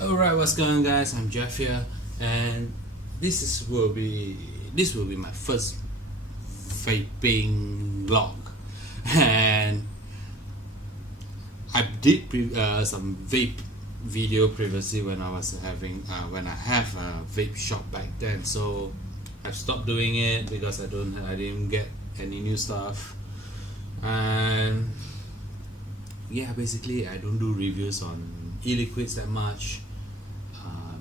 Alright, what's going on, guys? I'm Jeff here, and will be my first Vapin-log, and I did some vape video previously when I was having when I have a vape shop back then. So I've stopped doing it because I didn't get any new stuff, and yeah, basically I don't do reviews on e-liquids that much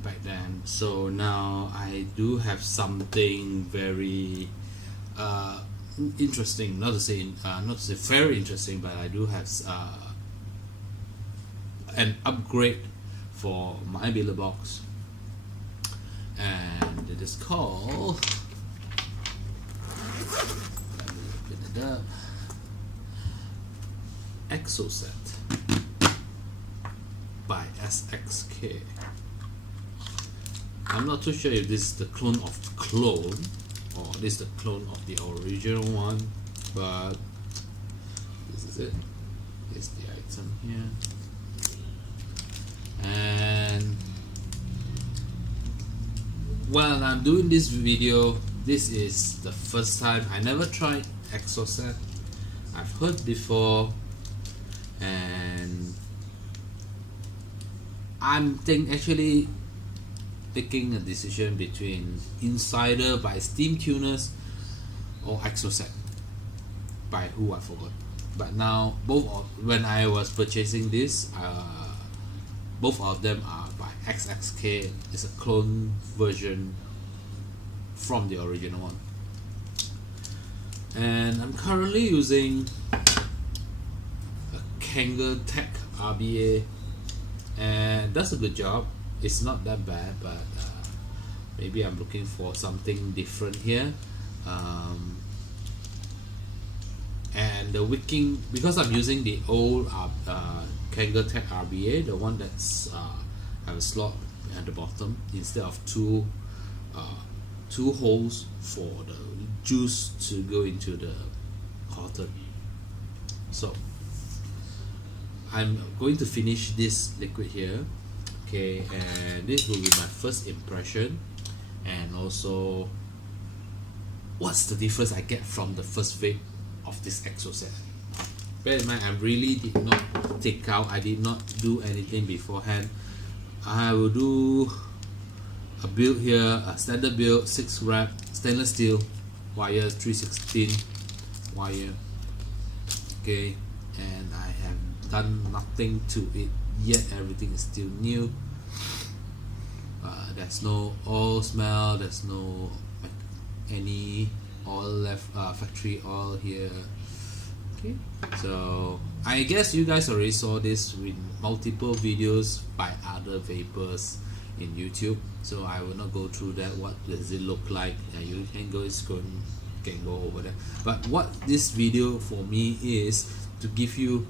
back then. So now I do have something very interesting, not to say very interesting, but I do have an upgrade for my billet box, and it is called, open it up, Exocet by SXK. I'm not too sure if this is the clone of the clone or this is the clone of the original one, but this is it. Here's the item here, and while I'm doing this video, this is the first time. I never tried Exocet. I've heard before, and I'm actually taking a decision between Insider by Steam Tuners or Exocet by who I forgot. But now when I was purchasing this, both of them are by SXK. It's a clone version from the original one, and I'm currently using a Kangertech RBA, and that's a good job. It's not that bad, but maybe I'm looking for something different here. And the wicking, because I'm using the old Kangertech RBA, the one that's have a slot at the bottom instead of two holes for the juice to go into the cotton. So I'm going to finish this liquid here. Okay, and this will be my first impression, and also what's the difference I get from the first vape of this Exocet. Bear in mind, I really did not take out, I did not do anything beforehand. I will do a build here, a standard build, 6 wrap, stainless steel wire, 316 wire. Okay, and I have done nothing to it yet. Everything is still new. There's no oil smell, there's no any oil left, factory oil here. Okay, so I guess you guys already saw this with multiple videos by other vapors in YouTube, so I will not go through that. What does it look like? You can go over that. But what this video for me is to give you,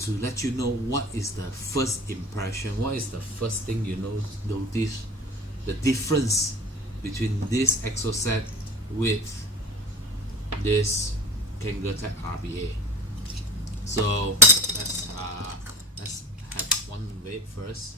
to let you know what is the first impression, what is the first thing you notice the difference between this Exocet with this Kangertech RBA. So let's have one vape first.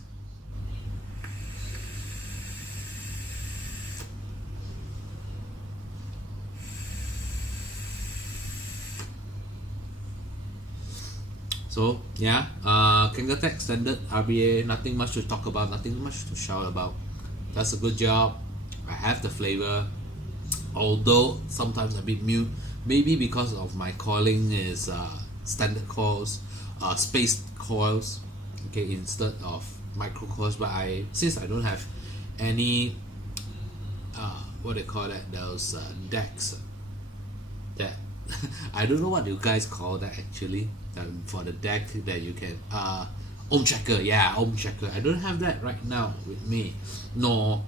So yeah, Kangertech standard RBA, nothing much to talk about, nothing much to shout about. That's a good job. I have the flavor, although sometimes a bit mute, maybe because of my coiling is standard coils, spaced coils, okay, instead of micro coils. But since I don't have any what they call that, those decks that I don't know what you guys call that actually, for the deck that you can ohm checker. Yeah, ohm checker. I don't have that right now with me, nor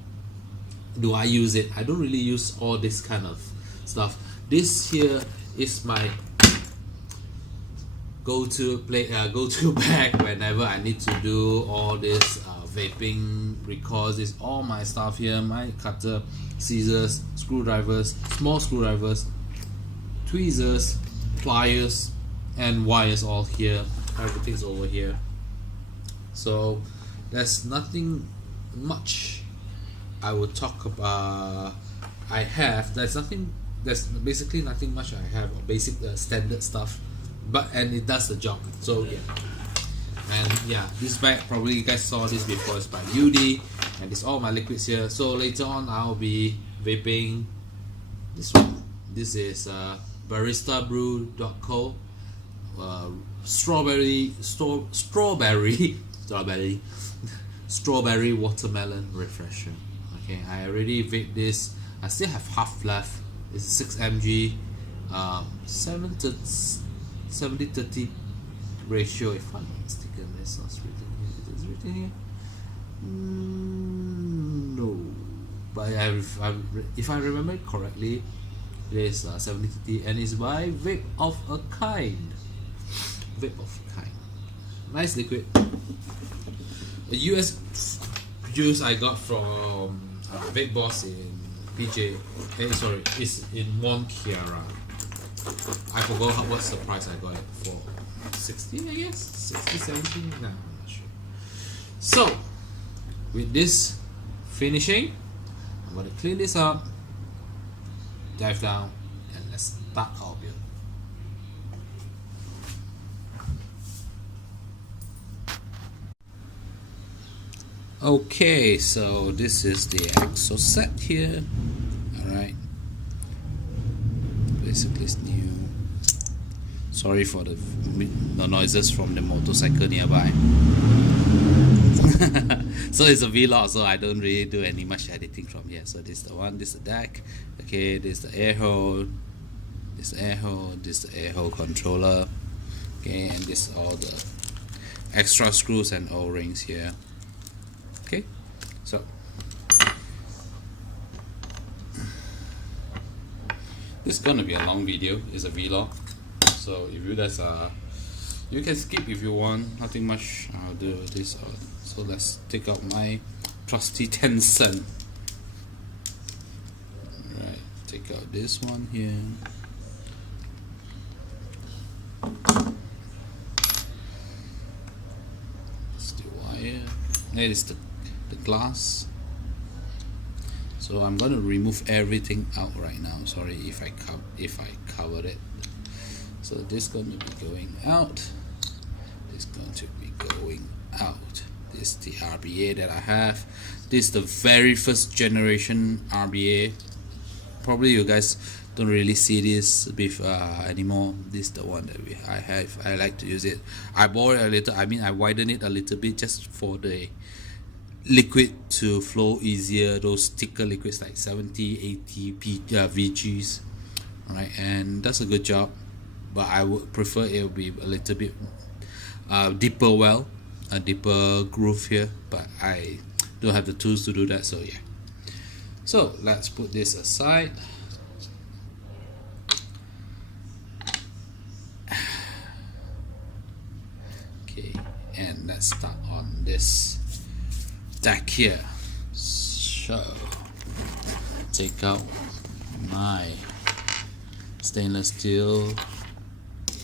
do I use it. I don't really use all this kind of stuff. This here is my go-to bag whenever I need to do all this vaping, because it's all my stuff here, my cutter, scissors, screwdrivers, small screwdrivers, tweezers, pliers, and wires all here. Everything's over here. So there's nothing much I would talk about. There's basically nothing much I have, basic standard stuff, and it does the job. So yeah. And yeah, this bag, probably you guys saw this before, it's by UD, and it's all my liquids here. So later on I'll be vaping this one. This is baristabrew.co strawberry watermelon refresher. Okay, I already vaped this. I still have half left. It's 6 mg, 70-30 ratio, if I'm not mistaken. It's not written here. It is written here. No, but if I remember it correctly, it is 70-30, and it's by Vape of a Kind. Vape of a Kind. Nice liquid. A US juice I got from Vape Boss in PJ. Sorry, it's in Mont Kiara. I forgot what's the price I got it for. 60, I guess? 60, 70? No, I'm not sure. So, with this finishing, I'm going to clean this up, dive down, and let's start our build. Okay, so this is the Exocet here. Alright. Basically it's new. Sorry for the noises from the motorcycle nearby. So it's a vlog, so I don't really do any much editing from here. So this is the one, this is the deck. Okay, this is the air hole. This is the air hole. This is the air hole controller. Okay, and this is all the extra screws and O-rings here. Okay, so this is gonna be a long video. It's a vlog, so if you guys you can skip if you want. Nothing much. I'll do this. So let's take out my trusty 10 cent. Alright, take out this one here. It's the wire. There is the glass. So I'm going to remove everything out right now. Sorry if I covered it. So this is going to be going out. This is going to be going out. This is the RBA that I have. This is the very first generation RBA. Probably you guys don't really see this anymore. This is the one that I have. I like to use it. I bore it a little. I mean, I widen it a little bit just for the liquid to flow easier. Those thicker liquids like 70, 80 VGs, right? And that's a good job. But I would prefer it will be a little bit deeper well, a deeper groove here. But I don't have the tools to do that. So yeah. So let's put this aside. Okay, and let's start on this deck here. So take out my stainless steel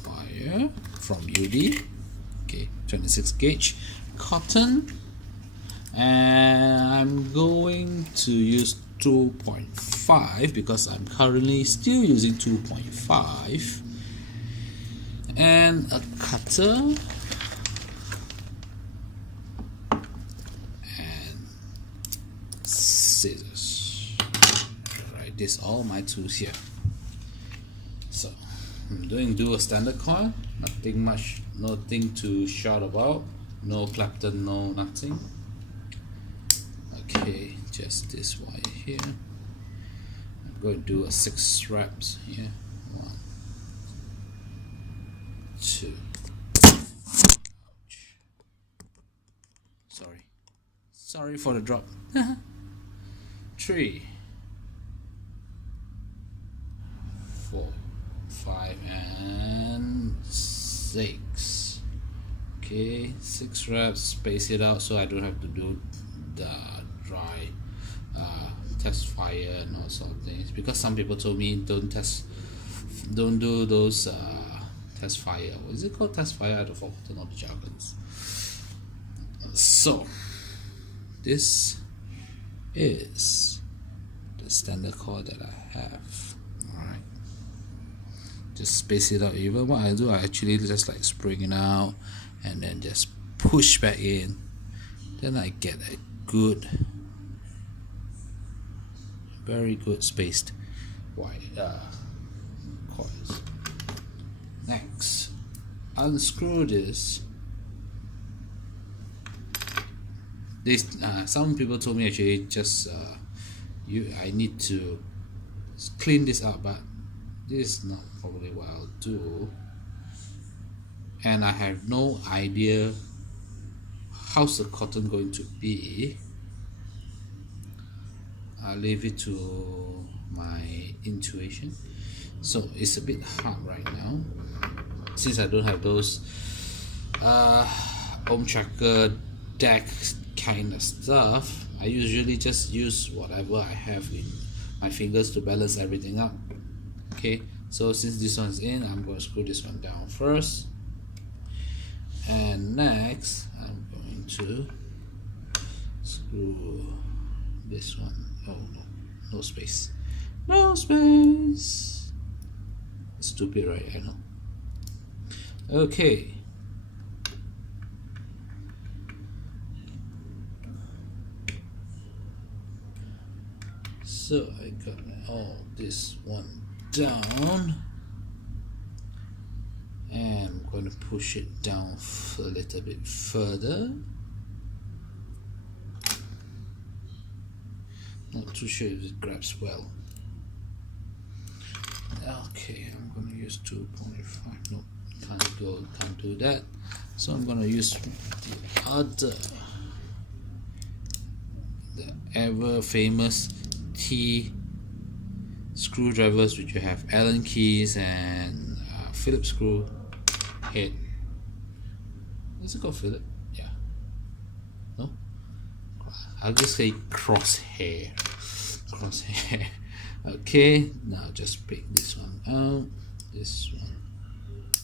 wire from UD. Okay, 26 gauge cotton, and I'm going to use 2.5 because I'm currently still using 2.5, and a cutter. Scissors. Right, this all my tools here. So I'm doing a standard coil. Nothing much, nothing to shout about. No Clapton, no nothing. Okay, just this wire here. I'm going to do a 6 wraps here. 1, 2. Ouch. Sorry for the drop. 3, 4, 5, and 6. Okay, 6 wraps. Space it out so I don't have to do the dry test fire and all sort of things, because some people told me don't do those test fire. What is it called? Test fire? I've forgotten all the jargons. So this is the standard cord that I have. Alright, just space it out. Even what I do, I actually just like spring it out and then just push back in. Then I get a good, very good spaced wide coils. Next, unscrew this. Some people told me actually just I need to clean this up, but this is not probably what I'll do, and I have no idea how's the cotton going to be. I'll leave it to my intuition. So it's a bit hard right now since I don't have those home tracker deck kind of stuff. I usually just use whatever I have in my fingers to balance everything up. Okay, so since this one's in, I'm going to screw this one down first, and next I'm going to screw this one. Oh no space, no space. Stupid, right? I know. Okay, so I got all this one down, and I'm going to push it down a little bit further. Not too sure if it grabs well. Okay, I'm going to use 2.5. No, can't do that. So I'm going to use the ever famous T screwdrivers, which you have Allen keys and Phillips screw head. Is it called Phillips? Yeah. No? I'll just say crosshair. Crosshair. Okay, now just pick this one out, this one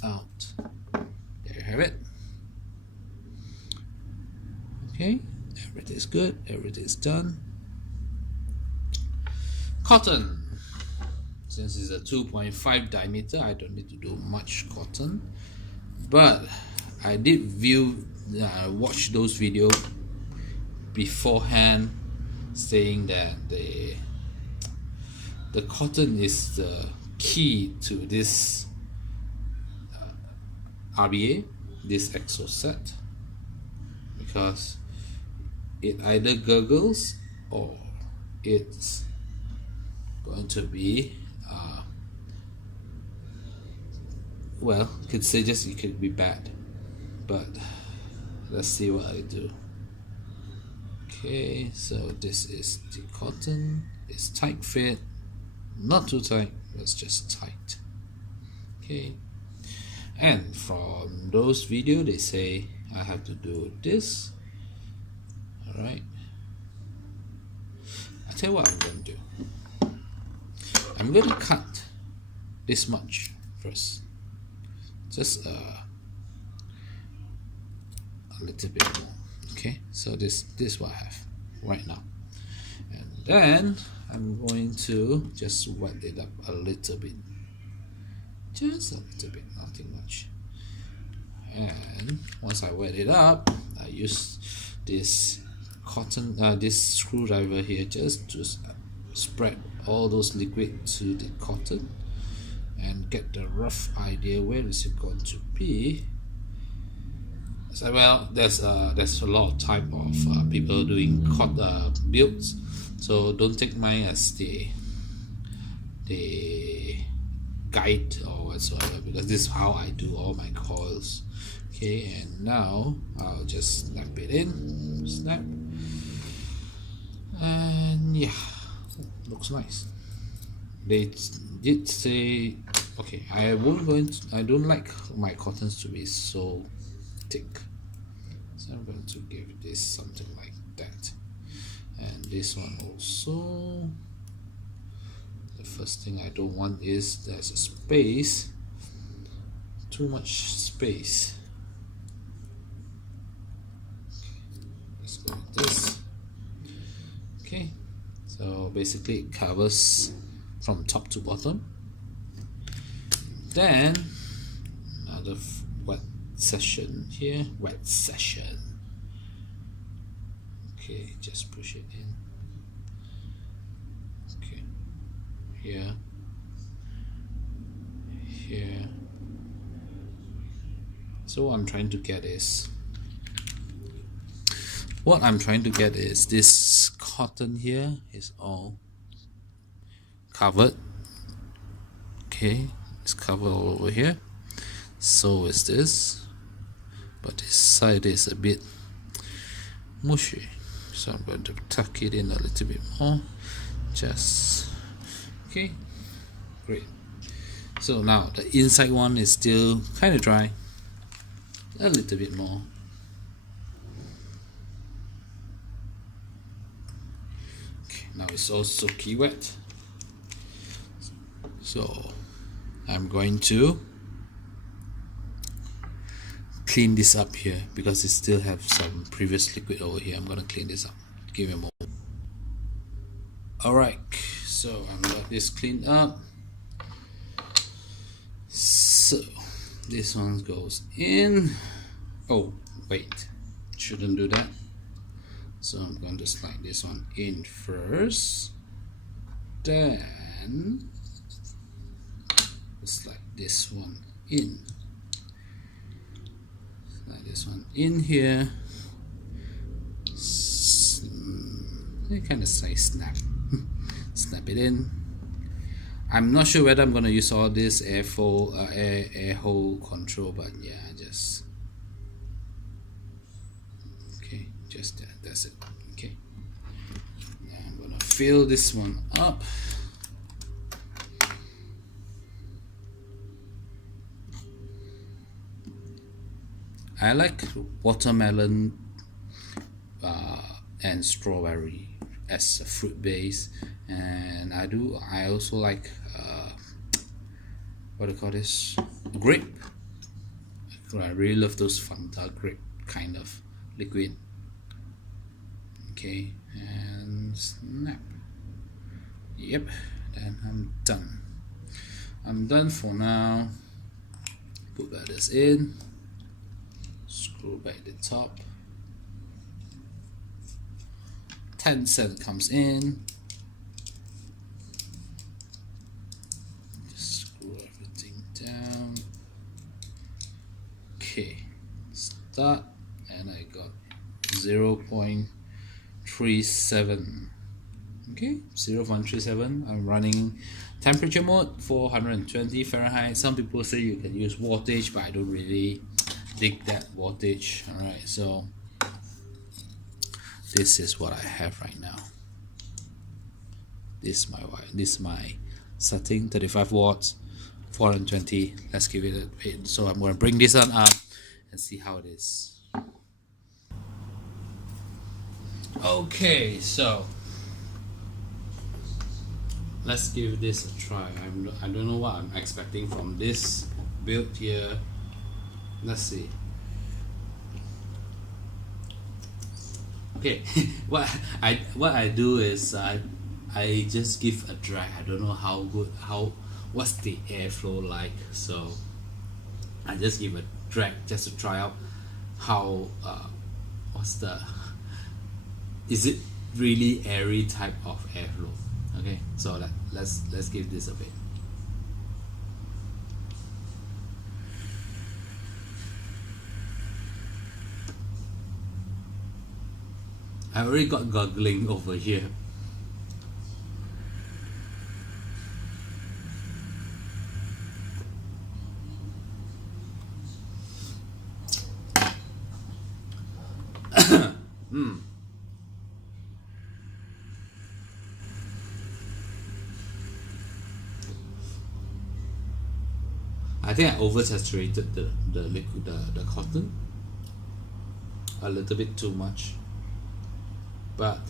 out. There you have it. Okay, everything's good, everything's done. Cotton. Since it's a 2.5 diameter, I don't need to do much cotton, but I did watch those videos beforehand saying that the cotton is the key to this RBA, this Exocet, because it either gurgles or it's going to be well, you could say just it could be bad, but let's see what I do. Okay, so this is the cotton. It's tight fit, not too tight, it's just tight. Okay, and from those videos they say I have to do this. All right, I'll tell you what I'm going to do. I'm going to cut this much first, just a little bit more. Okay, so this is what I have right now, and then I'm going to just wet it up a little bit, just a little bit, nothing much. And once I wet it up, I use this cotton, this screwdriver here, just to spread all those liquid to the cotton and get the rough idea where is it going to be. So well, there's a lot of type of people doing builds, so don't take mine as the guide or whatsoever, because this is how I do all my coils. Okay, and now I'll just snap it in, snap, and yeah, looks nice. They did say, okay, I don't like my cottons to be so thick, so I'm going to give this something like that. And this one also, the first thing I don't want is there's a space, too much space. basically it covers from top to bottom. Then another wet session here, wet session. Okay, just push it in. Okay, here, here. So what I'm trying to get is this cotton here is all covered. Okay, it's covered all over here. So is this, but this side is a bit mushy. So I'm going to tuck it in a little bit more. Just okay, great. So now the inside one is still kind of dry. A little bit more. Okay, now it's all soaky wet. So I'm going to clean this up here because it still have some previous liquid over here. I'm gonna clean this up. Give me a moment. Alright, so I'm got this cleaned up. So this one goes in. Oh wait, shouldn't do that. So I'm going to slide this one in first, then slide this one in. Slide this one in here. Kind of say snap. Snap it in. I'm not sure whether I'm gonna use all this air hole control, but yeah, just okay, just that. That's it. Okay. Now I'm gonna fill this one up. I like watermelon and strawberry as a fruit base, and I also like what do you call this, grape. I really love those Fanta grape kind of liquid. Okay, and snap. Yep, then I'm done for now. Put this in, screw back the top. 10 cent comes in. Just screw everything down. Okay, start, and I got 0.37. Okay, 0.37. I'm running temperature mode 420 Fahrenheit. Some people say you can use wattage, but I don't really dig that wattage. Alright, so this is what I have right now. This is my setting, 35 watts, 420. Let's give it a bit. So I'm going to bring this on up and see how it is. Okay, so let's give this a try. I don't know what I'm expecting from this build here. Let's see. Okay, what I do is I just give a drag. I don't know what's the airflow like, so I just give a drag just to try out how is it really airy type of airflow. Okay, so let's give this a bit. I already got goggling over here. I think I oversaturated the liquid, the cotton a little bit too much, but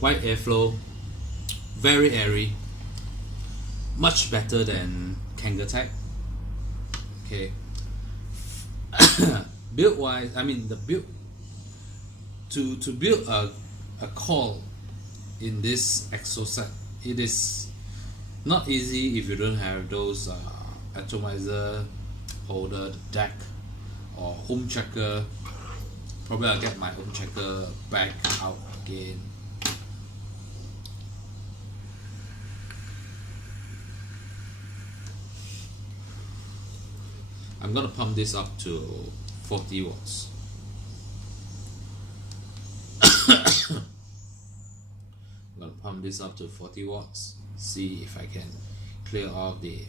wide airflow, very airy, much better than Kangertech. Okay. build wise, I mean the build to build a coil in this Exocet, it is not easy if you don't have those atomizer holder, deck, or home checker. Probably I'll get my home checker back out again. I'm gonna pump this up to 40 watts. I'm gonna pump this up to 40 watts. See if I can clear off the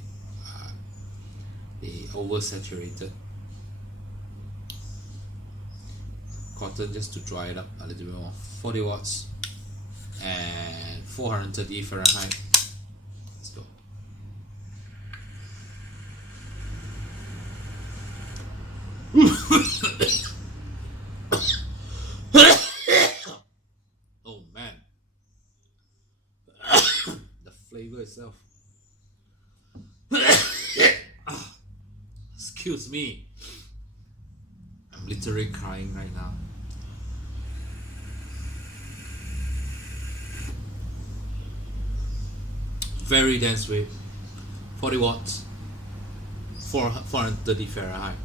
oversaturated cotton, just to dry it up a little bit more. 40 watts and 430 Fahrenheit. Let's go. Oh man, the flavor itself. Excuse me, I'm literally crying right now. Very dense weight, 40 watts, 430 Fahrenheit.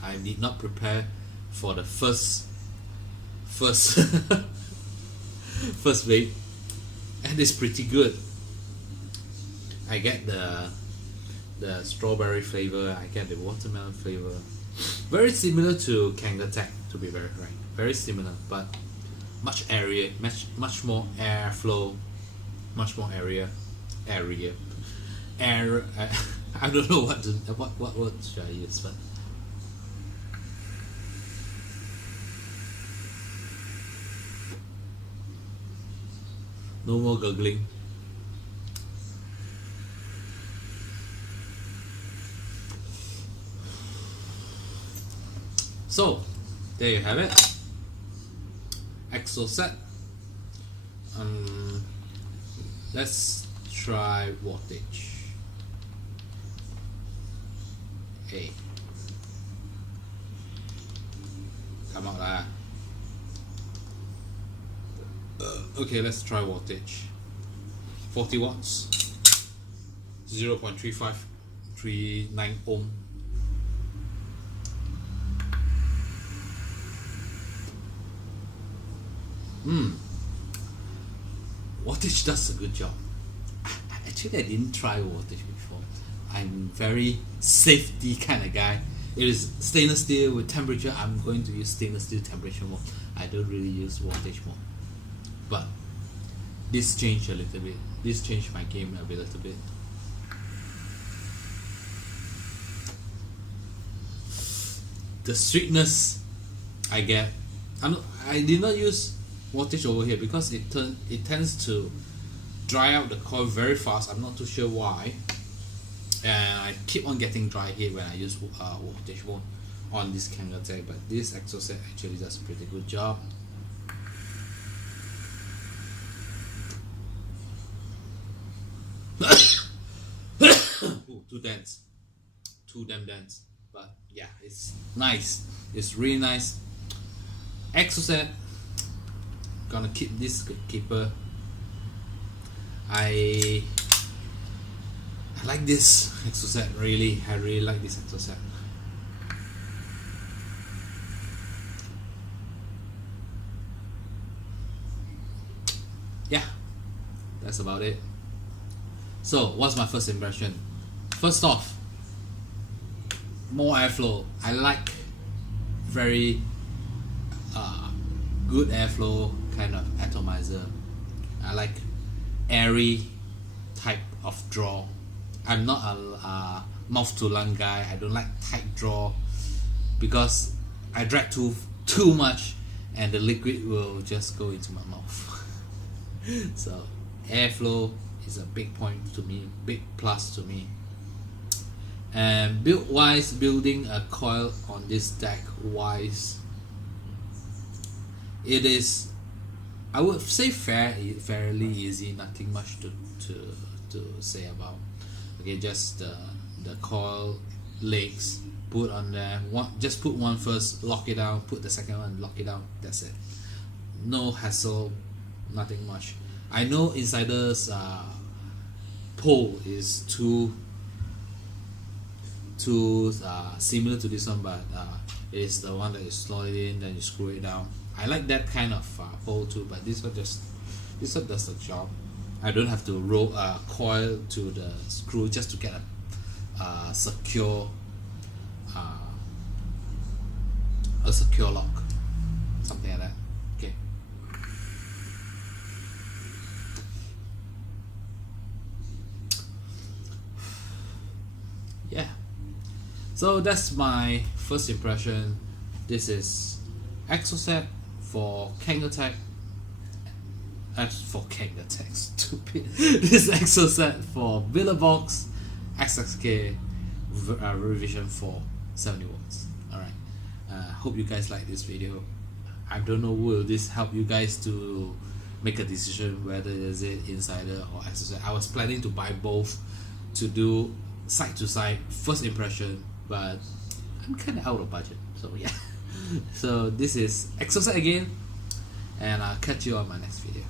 I did not prepare for the first first weight, and it's pretty good. I get the strawberry flavor, I get the watermelon flavor. Very similar to Kangertech, to be very frank. Very similar, but much area, much more airflow, much more area. Air. I don't know what word should I use, but no more gurgling. So, there you have it. Exocet. Let's try wattage. Hey, come out lah. Okay, let's try wattage. 40 watts, 0.3539 ohm. Wattage does a good job. Actually, I didn't try wattage before. I'm very safety kind of guy. It is stainless steel with temperature. I'm going to use stainless steel temperature mode. I don't really use wattage mode. But this changed a little bit. This changed my game a little bit. The sweetness I get. I did not use wattage over here because it tends to dry out the coil very fast. I'm not too sure why, and I keep on getting dry here when I use wattage mode on this Kangertech. But this Exocet actually does a pretty good job. Ooh, too dense, too damn dense. But yeah, it's nice. It's really nice. Exocet, gonna keep this keeper. I like this Exocet, really. I really like this Exocet. Yeah, that's about it. So, what's my first impression? First off, more airflow. I like very good airflow kind of atomizer. I like airy type of draw. I'm not a mouth to lung guy. I don't like tight draw because I drag too much and the liquid will just go into my mouth. So airflow is a big point to me, big plus to me. And build wise, building a coil on this deck wise, it is, I would say fairly easy, nothing much to to say about. Okay, just the coil legs, put on there. Just put one first, lock it down. Put the second one, lock it down. That's it. No hassle, nothing much. I know Insider's pole is too similar to this one, but it is the one that you slot it in, then you screw it down. I like that kind of pole too, but this one does the job. I don't have to roll coil to the screw just to get a secure lock, something like that. Okay. Yeah. So that's my first impression. This is Exocet for Kangertech. For Kangertech, stupid. This is Exocet for Billet box SXK revision for 70 watts. Alright. Hope you guys like this video. I don't know, will this help you guys to make a decision whether is it Insider or Exocet. I was planning to buy both to do side to side first impression, but I'm kind of out of budget, so yeah. So this is Exocet again, and I'll catch you on my next video.